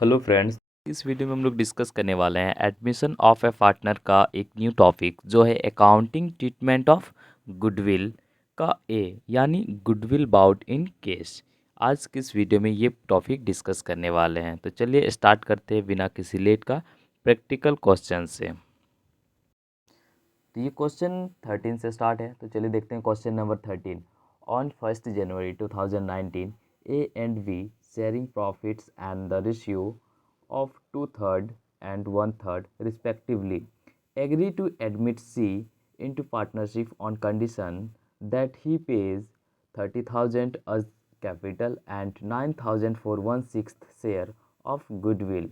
Hello friends. इस video में हम लोग डिस्कस करने वाले हैं एडमिशन ऑफ ए पार्टनर का एक न्यू टॉपिक जो है अकाउंटिंग ट्रीटमेंट ऑफ गुडविल का ए यानी गुडविल बाउट इन केस। आज की इस वीडियो में ये टॉपिक डिस्कस करने वाले हैं, तो चलिए स्टार्ट करते हैं बिना किसी लेट का प्रैक्टिकल क्वेश्चन से। तो ये क्वेश्चन 13 से स्टार्ट है, तो चलिए देखते हैं question number 13। On 1 January 2019 A and B sharing profits and the ratio of 2/3 and 1/3 respectively agree to admit C into partnership on condition that he pays 30,000 as capital and 9,000 for 1/6 share of goodwill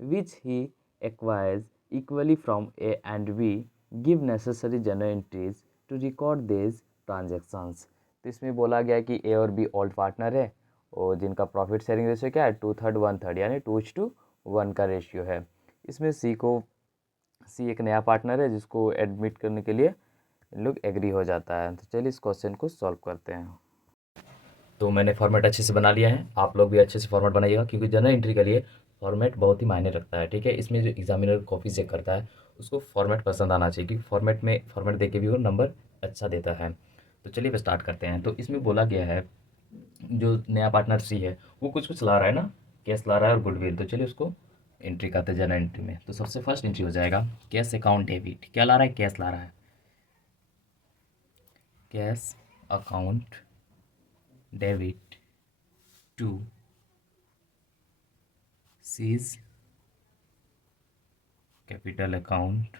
which he acquires equally from A and B. Give necessary journal entries to record these transactions। तो इसमें बोला गया है कि ए और be old partner है और जिनका प्रॉफिट शेयरिंग रेशियो क्या है 2/3 1/3 यानी 2:1 का रेशियो है। इसमें सी एक नया पार्टनर है जिसको एडमिट करने के लिए इन लोग एग्री हो जाता है। तो चलिए इस क्वेश्चन को सॉल्व करते हैं। तो मैंने फॉर्मेट अच्छे से बना लिया है, आप लोग भी अच्छे से फॉर्मेट बनाइएगा क्योंकि जनरल एंट्री के लिए फॉर्मेट बहुत ही मायने रखता है। ठीक है, इसमें जो एग्जामिनर कॉपी चेक करता है उसको फॉर्मेट पसंद आना चाहिए क्योंकि फॉर्मेट दे के भी वो नंबर अच्छा देता है। तो चलिए अब स्टार्ट करते हैं। तो इसमें बोला गया है जो नया पार्टनर सी है वो कुछ कुछ ला रहा है ना, कैश ला रहा है और गुडविल। तो चलिए उसको एंट्री करते हैं जनरल एंट्री में। तो सबसे फर्स्ट एंट्री हो जाएगा कैश अकाउंट डेबिट। क्या ला रहा है? कैश ला रहा है। Cash account debit to C's capital account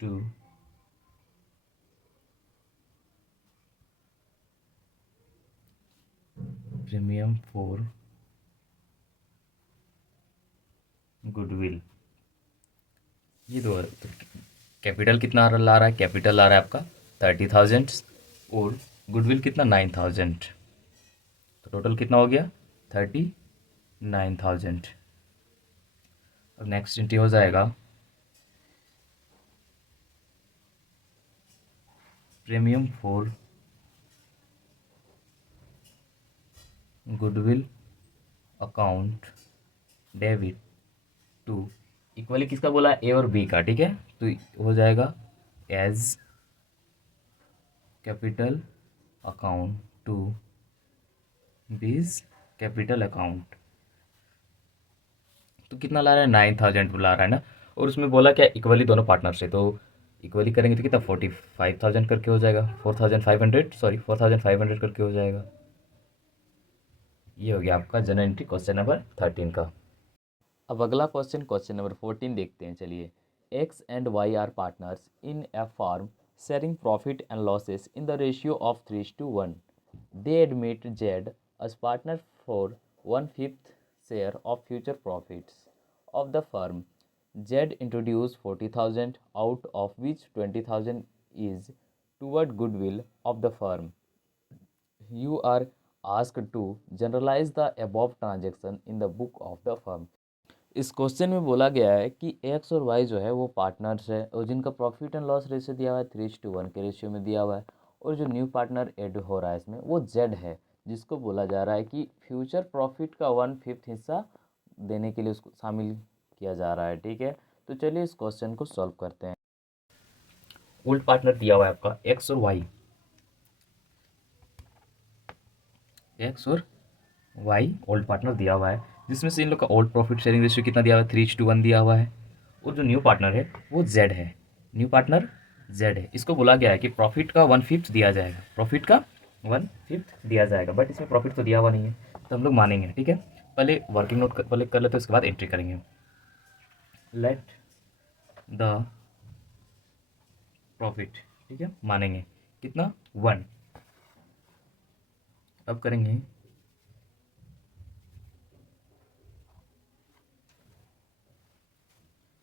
to premium for goodwill. ये दो तो कैपिटल कितना ला रहा है? कैपिटल ला रहा है आपका 30,000 और गुडविल कितना 9,000। तो टोटल कितना हो गया 39,000। और नेक्स्ट एंट्री हो जाएगा premium for goodwill account debit to equally किसका बोला है? ए और बी का। ठीक है, तो हो जाएगा as capital account to B's capital account. तो कितना ला रहा है? 9,000 ला रहा है ना। और उसमें बोला क्या? इक्वली दोनों पार्टनर से, तो इक्वली करेंगे तो कितना 45,000 करके हो जाएगा। 4,500 सॉरी 4,500 करके हो जाएगा। ये हो गया आपका जनरल एंट्री क्वेश्चन नंबर 13 का। अब अगला क्वेश्चन नंबर 14 देखते हैं। चलिए, X and Y are partners in a firm sharing profit and losses in the ratio of 3:1। They admit Z as partner for 1/5 share of future profits of the firm. Z introduced 40,000 out of which 20,000 is toward goodwill of the firm. You are asked to generalize the above transaction in the book of the firm। इस question में बोला गया है कि x और Y जो है वो पार्टनर्स है और जिनका प्रॉफिट एंड लॉस रेशियो दिया हुआ है 3:1 के रेशियो में दिया हुआ है। और जो न्यू पार्टनर ऐड हो रहा है इसमें वो जेड है, जिसको बोला जा रहा है कि फ्यूचर प्रॉफिट का 1/5 हिस्सा देने के लिए उसको शामिल किया जा रहा है। ठीक है, तो चलिए इस क्वेश्चन को सॉल्व करते हैं। ओल्ड पार्टनर दिया हुआ है आपका एक्स और वाई। एक्स और वाई ओल्ड पार्टनर दिया हुआ है, जिसमें से इन लोग का ओल्ड प्रॉफिट शेयरिंग रेशियो कितना दिया हुआ है? 3:1 दिया हुआ है। और जो न्यू पार्टनर है वो जेड है। न्यू पार्टनर जेड है। इसको बोला गया है कि प्रॉफिट का 1/5 दिया जाएगा। प्रॉफिट का 1/5 दिया जाएगा, बट इसमें प्रॉफिट तो दिया हुआ नहीं है, तो हम लोग मानेंगे। ठीक है, पहले वर्किंग नोट पहले कर लेते हैं, उसके बाद एंट्री करेंगे। लेट द प्रॉफिट, ठीक है, मानेंगे कितना 1। अब करेंगे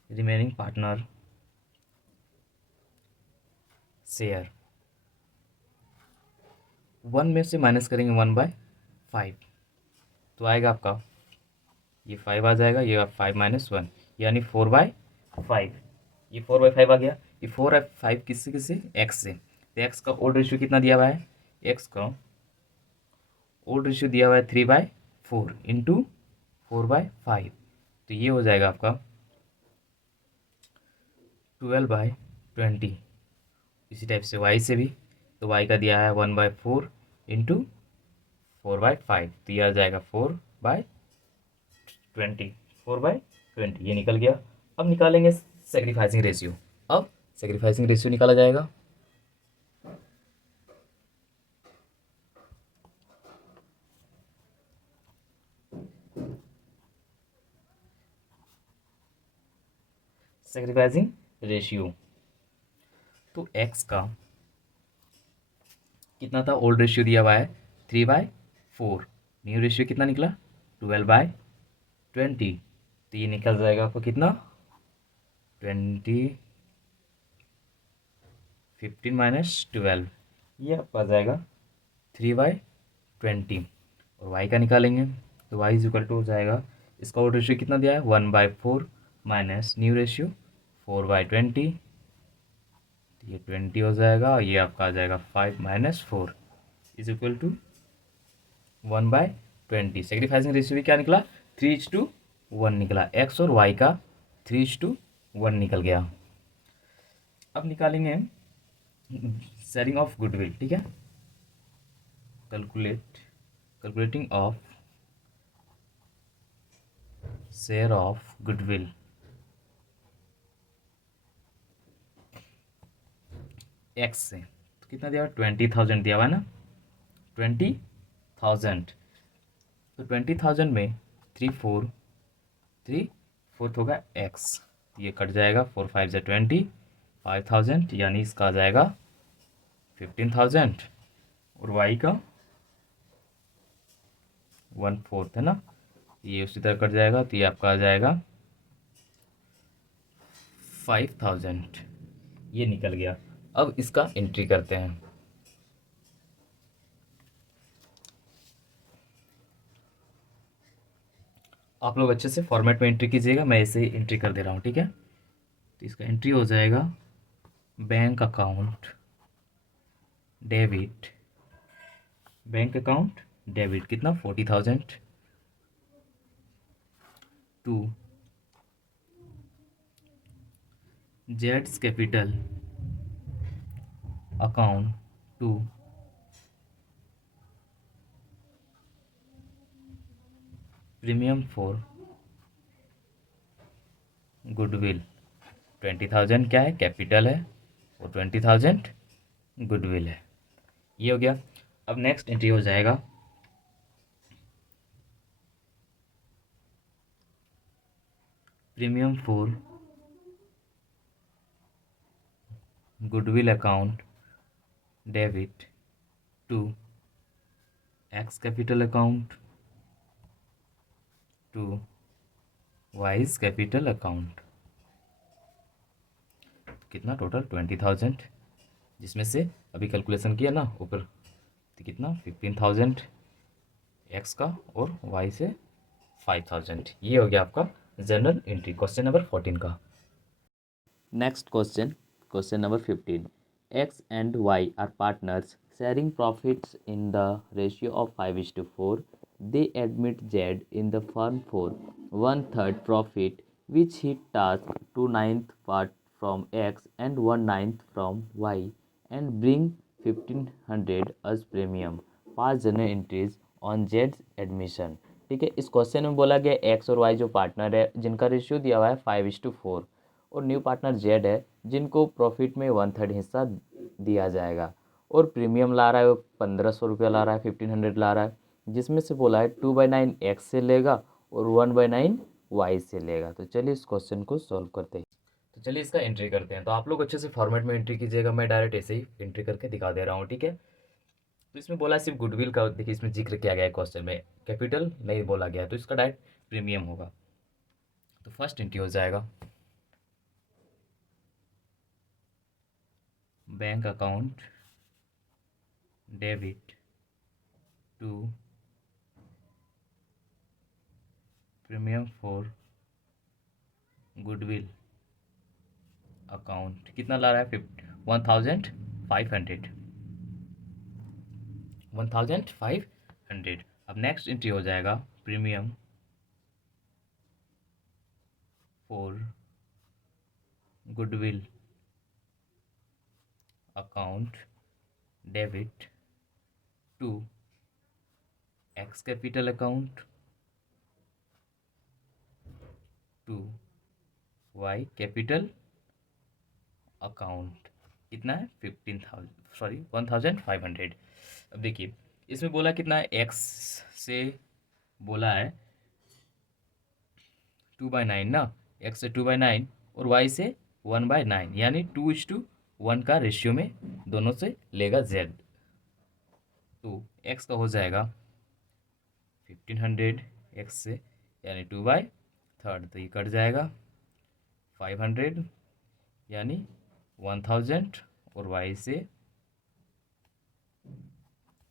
रिमेनिंग पार्टनर शेयर। 1 में से माइनस करेंगे 1/5, तो आएगा आपका ये 5 आ जाएगा, ये 5 - 1 यानी 4/5। ये 4/5 आ गया। ये 4/5 किससे किससे? एक्स से। तो एक्स का ओल्ड रेशियो कितना दिया हुआ है? एक्स का ओल्ड रेशियो दिया हुआ है 3/4 इंटू 4/5, तो ये हो जाएगा आपका 12/20। इसी टाइप से y से भी, तो y का दिया है 1/4 इंटू 4/5, तो ये आ जाएगा 4/20, 4/20 ये निकल गया। अब निकालेंगे सेक्रीफाइसिंग रेशियो। अब सेक्रीफाइसिंग रेशियो निकाला जाएगा। सेक्रीफाइसिंग रेशियो, तो x का कितना था, ओल्ड रेशियो दिया हुआ है 3/4, न्यू रेशियो कितना निकला 12/20, तो ये निकल जाएगा आपको कितना 20, 15 - 12, ये आपका आ जाएगा 3/20। और y का निकालेंगे तो y इज इक्वल टू हो जाएगा, इसका ओल्ड रेशियो कितना दिया है 1/4 माइनस न्यू रेशियो 4/20, ये 20 हो जाएगा, ये आपका आ जाएगा 5 - 4 is equal to 1/20। Sacrificing ratio भी क्या निकला 3:1 निकला, x और y का 3:1 निकल गया। अब निकालेंगे शेयरिंग ऑफ गुडविल, ठीक है, calculating of share of goodwill. X से तो कितना दिया हुआ 20,000 दिया हुआ है ना, 20,000, तो 20,000 में 3/4 होगा एक्स, ये कट जाएगा 4×5 = 20, 5,000 यानी इसका आ जाएगा 15,000, और वाई का 1/4 है ना, ये उसी तरह कट जाएगा, तो ये आपका आ जाएगा 5,000, ये निकल गया। अब इसका एंट्री करते हैं। आप लोग अच्छे से फॉर्मेट में एंट्री कीजिएगा, मैं ऐसे ही एंट्री कर दे रहा हूँ, ठीक है। तो इसका एंट्री हो जाएगा bank account debit, bank account debit कितना 40,000 टू जेड्स capital account to premium for goodwill. 20,000 क्या है कैपिटल है, और 20,000 गुडविल है, ये हो गया। अब नेक्स्ट एंट्री हो जाएगा premium for goodwill account debit to X capital account to Y's capital account. कितना टोटल 20,000, जिसमें से अभी कैलकुलेशन किया ना ऊपर, तो कितना 15,000 एक्स का और वाई से 5,000, ये हो गया आपका जनरल एंट्री क्वेश्चन नंबर 14 का। Next question number 15, X and Y are partners sharing profits in the ratio of 5:4. They admit Z in the firm for 1/3 profit, which he tasks 2/9 part from X and 1/9 from Y, and bring 1,500 as premium. Pass journal entries on Z's admission. ठीक है, इस question में बोला गया x और Y जो partner है जिनका रेशियो दिया हुआ है 5:4, और न्यू पार्टनर जेड है जिनको प्रॉफिट में 1/3 हिस्सा दिया जाएगा, और प्रीमियम ला रहा है वो 1,500 रुपया ला रहा है, 1,500 ला रहा है, जिसमें से बोला है 2/9 एक्स से लेगा और 1/9 वाई से लेगा। तो चलिए इस क्वेश्चन को सॉल्व करते हैं। तो चलिए इसका एंट्री करते हैं। तो आप लोग अच्छे से फॉर्मेट में एंट्री कीजिएगा, मैं डायरेक्ट ऐसे ही एंट्री करके दिखा दे रहा हूँ, ठीक है। तो इसमें बोला सिर्फ गुडविल का, देखिए इसमें जिक्र किया गया है क्वेश्चन में, कैपिटल नहीं बोला गया, तो इसका डायरेक्ट प्रीमियम होगा। तो फर्स्ट एंट्री हो जाएगा bank account debit to premium for goodwill account, कितना ला रहा है 1,500, 1,500। अब नेक्स्ट एंट्री हो जाएगा premium for goodwill account debit to X capital account to Y capital account. कितना है 1500। अब देखिए इसमें बोला कितना है, एक्स से बोला है 2/9 ना, एक्स से 2/9 और वाई से 1/9, यानी 2:1 का रेशियो में दोनों से लेगा जेड। तो एक्स का हो जाएगा 1500 एक्स से, यानी 2/3, तो ये कट जाएगा 500 यानी 1000, और वाई से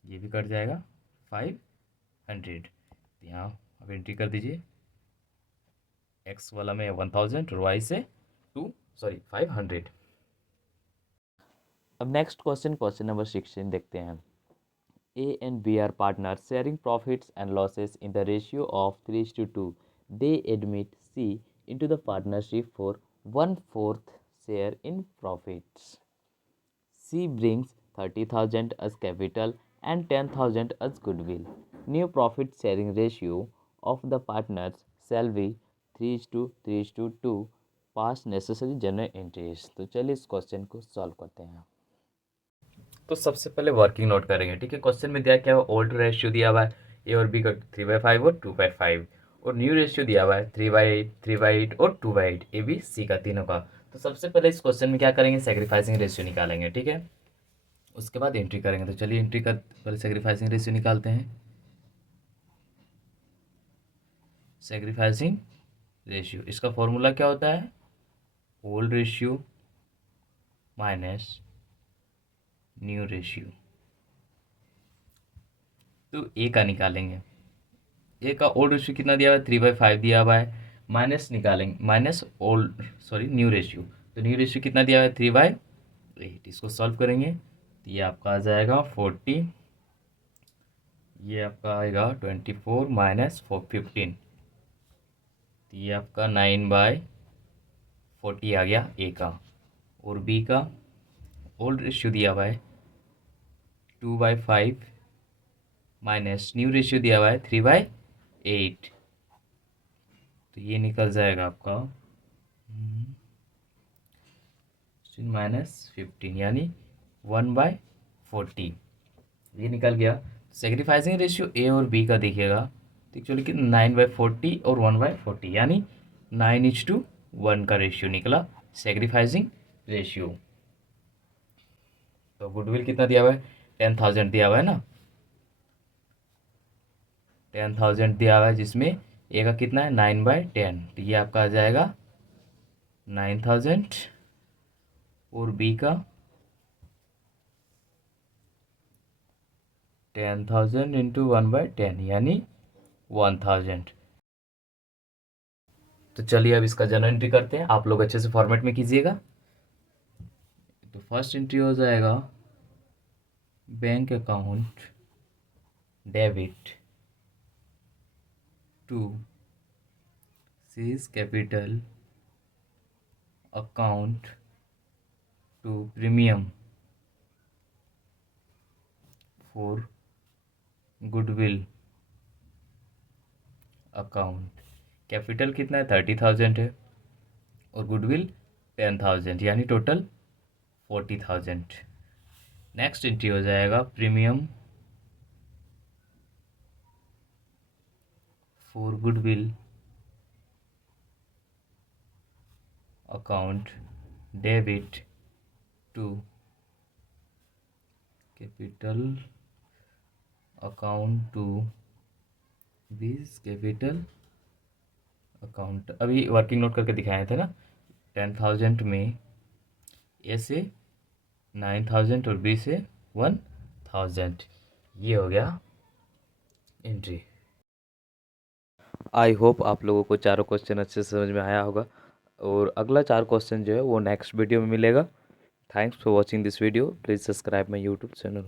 ये भी कट जाएगा 500। यहाँ अब एंट्री कर दीजिए, एक्स वाला में 1000 और वाई से 500। अब नेक्स्ट क्वेश्चन नंबर 16 देखते हैं। A and B are partners sharing profits and losses in the ratio of 3:2. They admit C into the partnership for 1/4 share in profits. C brings 30,000 as capital and 10,000 as goodwill. New profit sharing ratio of the partners shall be 3:2. Pass necessary journal entries. तो चलिए इस question को solve करते हैं। तो सबसे पहले working note करेंगे, ठीक है। क्वेश्चन में दिया क्या है, ओल्ड रेशियो दिया हुआ है ए और बी का 3/5 और 2/5, और न्यू रेशियो दिया हुआ है 3/8, 3/8 और 2/8 ए बी सी का, तीनों का। तो सबसे पहले इस क्वेश्चन में क्या करेंगे, सेक्रीफाइसिंग रेशियो निकालेंगे, ठीक है। उसके बाद एंट्री करेंगे। तो चलिए एंट्री कर, पहले सेक्रीफाइसिंग रेशियो निकालते हैं। सेक्रीफाइसिंग रेशियो, इसका फॉर्मूला क्या होता है, old ratio minus new ratio. तो ए का निकालेंगे, ए का ओल्ड रेशियो कितना दिया हुआ है 3/5 दिया हुआ है, माइनस निकालेंगे, माइनस न्यू रेशियो। तो न्यू रेशियो कितना दिया हुआ है 3/8, इसको सॉल्व करेंगे तो ये आपका आ जाएगा 40, ये आपका आएगा 24 माइनस 15, तो ये आपका 9/40 आ गया ए का। और बी का ओल्ड रेशियो दिया हुआ है 2/5 माइनस न्यू रेशियो दिया हुआ है 3/8, तो ये निकल जाएगा आपका -15 यानी 1/40, ये निकल गया। सेक्रीफाइसिंग रेशियो ए और बी का देखिएगा तो एक्चुअली कि 9/40 और 1/40 यानी 9:1 का रेशियो निकला सेक्रीफाइसिंग रेशियो। तो गुडविल कितना दिया हुआ है 10,000 दिया हुआ है ना, 10,000 दिया हुआ है, जिसमें ए का कितना है 9/10, तो ये आपका आ जाएगा 9,000, और बी का 10,000 इंटू 1/10 यानी 1,000। तो चलिए अब इसका जर्नल एंट्री करते हैं, आप लोग अच्छे से फॉर्मेट में कीजिएगा। तो फर्स्ट एंट्री हो जाएगा bank account debit to C's capital account to premium for goodwill account. Capital कितना है 30,000 है और गुडविल 10,000 यानी टोटल 40,000। नेक्स्ट एंट्री हो जाएगा premium for goodwill account debit to capital account to this capital account. अभी वर्किंग नोट करके दिखाए थे ना, 10,000 में ए से 9,000 और बी से 1,000, ये हो गया एंट्री। आई होप आप लोगों को चारों क्वेश्चन अच्छे से समझ में आया होगा, और अगला 4 क्वेश्चन जो है वो नेक्स्ट वीडियो में मिलेगा। Thanks for watching this video, please subscribe my YouTube channel.